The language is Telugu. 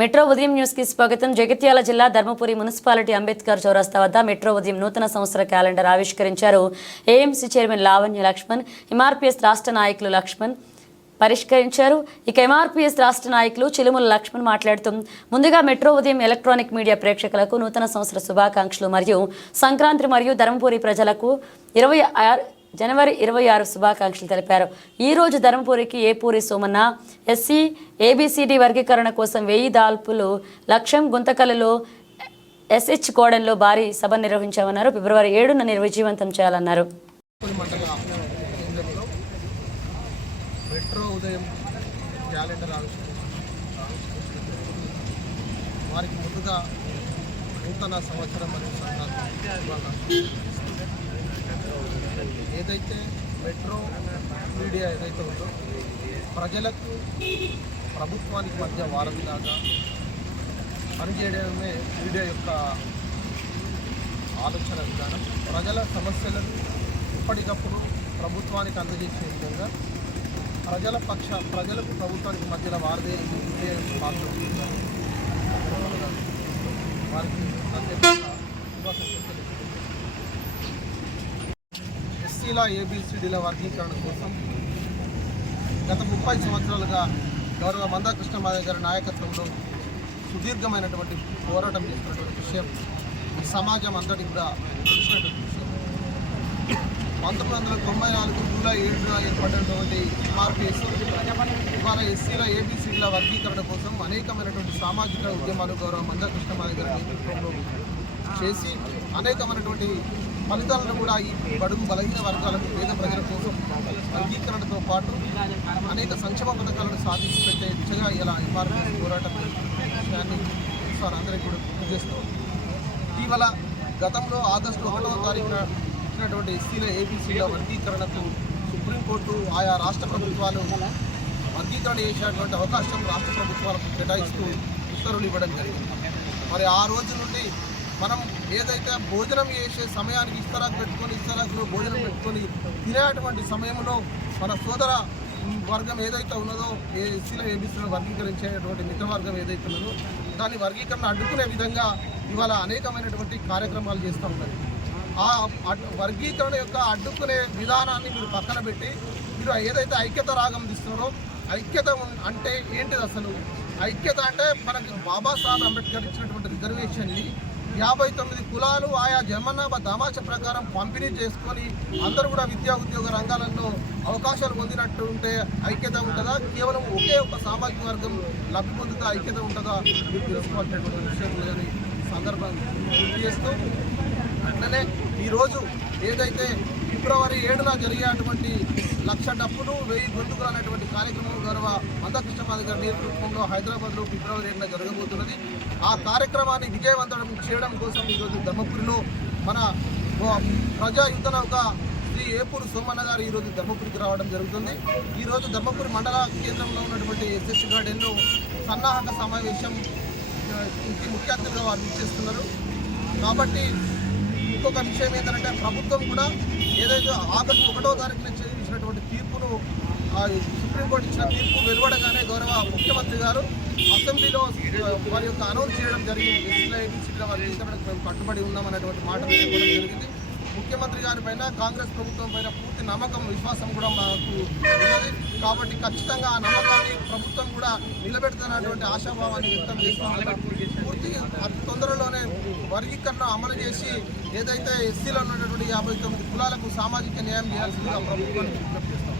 మెట్రో ఉదయం న్యూస్ కి స్వాగతం. జగిత్యాల జిల్లా ధర్మపురి మున్సిపాలిటీ అంబేద్కర్ చౌరస్తా వద్ద మెట్రో ఉదయం నూతన సంవత్సర క్యాలెండర్ ఆవిష్కరించారు. AMC chairman Lavanya Lakshman, MRPS రాష్ట్ర నాయకులు లక్ష్మణ్ పరిష్కరించారు. ఇక ఎంఆర్పీఎస్ రాష్ట్ర నాయకులు చిలుముల లక్ష్మణ్ మాట్లాడుతూ ముందుగా మెట్రో ఉదయం ఎలక్ట్రానిక్ మీడియా ప్రేక్షకులకు నూతన సంవత్సర శుభాకాంక్షలు మరియు సంక్రాంతి మరియు ధర్మపురి ప్రజలకు జనవరి 26 శుభాకాంక్షలు తెలిపారు. ఈ రోజు ధర్మపురికి ఏపూరి సోమన్న ఎస్సీ ఏబిసిడి వర్గీకరణ కోసం 1000 దాల్పులు లక్ష్యం గుంతకల్లో ఎస్హెచ్ కోడన్లో భారీ సభ నిర్వహించామన్నారు. ఫిబ్రవరి 7న విజయవంతం చేయాలన్నారు. మెట్రో ఉదయం క్యాలెండర్ వారికి ముందుగా నూతన సంవత్సరం ఏదైతే మెట్రో మీడియా ఏదైతే ఉందో ప్రజలకు ప్రభుత్వానికి మధ్య వారధిలాగా పనిచేయడమే మీడియా యొక్క ఆలోచన విధానం. ప్రజల సమస్యలను ఎప్పటికప్పుడు ప్రభుత్వానికి అందజేసే విధంగా ప్రజలకు ప్రభుత్వానికి మధ్యలో వారధి మీడియా పాత్ర వారికి ఎస్సీల ఏబిసిడీల వర్గీకరణ కోసం గత 30 సంవత్సరాలుగా గౌరవ మందాకృష్ణ మాధవ్ గారి నాయకత్వంలో సుదీర్ఘమైనటువంటి పోరాటం చేస్తున్నటువంటి విషయం ఈ సమాజం అంతటి కూడా తెలిసినటువంటి విషయం. 1994 జూలై 7న ఏర్పడినటువంటి ఎంఆర్పీఎస్ ఇవాళ ఎస్సీల ఏబిసిడీల వర్గీకరణ కోసం అనేకమైనటువంటి సామాజిక ఉద్యమాలు గౌరవ మందాకృష్ణ మాధవ్ గారి నేతృత్వంలో చేసి అనేకమైనటువంటి ఫలితాలను కూడా ఈ బడుగు బలహీన వర్గాలకు పేద ప్రజల కోసం వర్గీకరణతో పాటు అనేక సంక్షేమ పథకాలను సాధించి పెట్టే దిశగా ఇలా ఎంఆర్పీఎస్ పోరాటం విషయాన్ని అందరికీ కూడా గుర్తు చేస్తూ ఇటీవల గతంలో ఆగస్టు 1వ తారీఖున ఇచ్చినటువంటి ఎస్సీల ఏబిసిల వర్గీకరణకు సుప్రీంకోర్టు ఆయా రాష్ట్ర ప్రభుత్వాలు వర్గీకరణ చేసేటువంటి అవకాశం రాష్ట్ర ప్రభుత్వాలకు కేటాయిస్తూ ఉత్తర్వులు ఇవ్వడం జరిగింది. మరి ఆ రోజు నుండి మనం ఏదైతే భోజనం చేసే సమయానికి ఇస్తరాకులో భోజనం పెట్టుకొని తినేటువంటి సమయంలో మన సోదర వర్గం ఏదైతే ఉన్నదో ఎస్సీల ఏబిసిలను వర్గీకరించేటువంటి మిత్ర వర్గం ఏదైతే ఉన్నదో దాని వర్గీకరణ అడ్డుకునే విధంగా ఇవాళ అనేకమైనటువంటి కార్యక్రమాలు చేస్తూ ఉన్నారు. ఆ వర్గీకరణ యొక్క అడ్డుకునే విధానాన్ని మీరు పక్కన పెట్టి మీరు ఏదైతే ఐక్యత రాగం తీస్తున్నారో ఐక్యత అంటే ఏంటిది? అసలు ఐక్యత అంటే మనకి బాబాసాహెబ్ అంబేద్కర్ ఇచ్చినటువంటి రిజర్వేషన్ని 59 కులాలు ఆయా జమన్నాభ దామాచ ప్రకారం పంపిణీ చేసుకొని అందరూ కూడా విద్యా ఉద్యోగ రంగాలలో అవకాశాలు పొందినట్టు ఉంటే ఐక్యత ఉంటుందా? కేవలం ఒకే ఒక సామాజిక వర్గం లబ్ధి పొందుతా ఐక్యత ఉంటుందా? మీరు తెలుసుకోవాల్సినటువంటి విషయం లేదని సందర్భంగా గుర్తు చేస్తూ అట్లనే ఈరోజు ఏదైతే ఫిబ్రవరి 7న జరిగేటువంటి 1,00,000 డప్పులు 1000 గొంతుకులు అనేటువంటి కార్యక్రమం గౌరవ మందాకృష్ణ మాధవ్ గారి నేతృత్వంలో హైదరాబాద్లో ఫిబ్రవరి 7న జరగబోతున్నది. ఆ కార్యక్రమాన్ని విజయవంతం చేయడం కోసం ఈరోజు ధర్మపురిలో మన ప్రజా యుద్ధ నౌక శ్రీ ఏపూరు సోమన్న గారు ఈరోజు ధర్మపురికి రావడం జరుగుతుంది. ఈరోజు ధర్మపురి మండల కేంద్రంలో ఉన్నటువంటి ఎస్ఎస్ గార్డెన్లో సన్నాహక సమావేశం ముఖ్య అతిథిగా వారు ఇచ్చేస్తున్నారు. కాబట్టి ఇంకొక విషయం ఏంటంటే ప్రభుత్వం కూడా ఏదైతే ఆగస్టు 1వ తారీఖున చేసినటువంటి తీర్పును సుప్రీంకోర్టు ఇచ్చిన తీర్పు వెలువడగానే గౌరవ ముఖ్యమంత్రి గారు అసెంబ్లీలో వారి యొక్క అనౌన్స్ చేయడం జరిగింది. ఎస్సీల ఏబిసిల వర్గీకరణకు మేము కట్టుబడి ఉన్నామనేటువంటి మాటలు చెప్పడం జరిగింది. ముఖ్యమంత్రి గారి పైన కాంగ్రెస్ ప్రభుత్వం పైన పూర్తి నమ్మకం విశ్వాసం కూడా మాకు ఉన్నది. కాబట్టి ఖచ్చితంగా ఆ నమ్మకాన్ని ప్రభుత్వం కూడా నిలబెడుతున్నటువంటి ఆశాభావాన్ని వ్యక్తం చేస్తున్నారు. పూర్తి అతి తొందరలోనే వర్గీకరణ అమలు చేసి ఏదైతే ఎస్సీలో ఉన్నటువంటి 59 కులాలకు సామాజిక న్యాయం చేయాల్సిందిగా ప్రభుత్వాన్ని విజ్ఞప్తి చేస్తాం.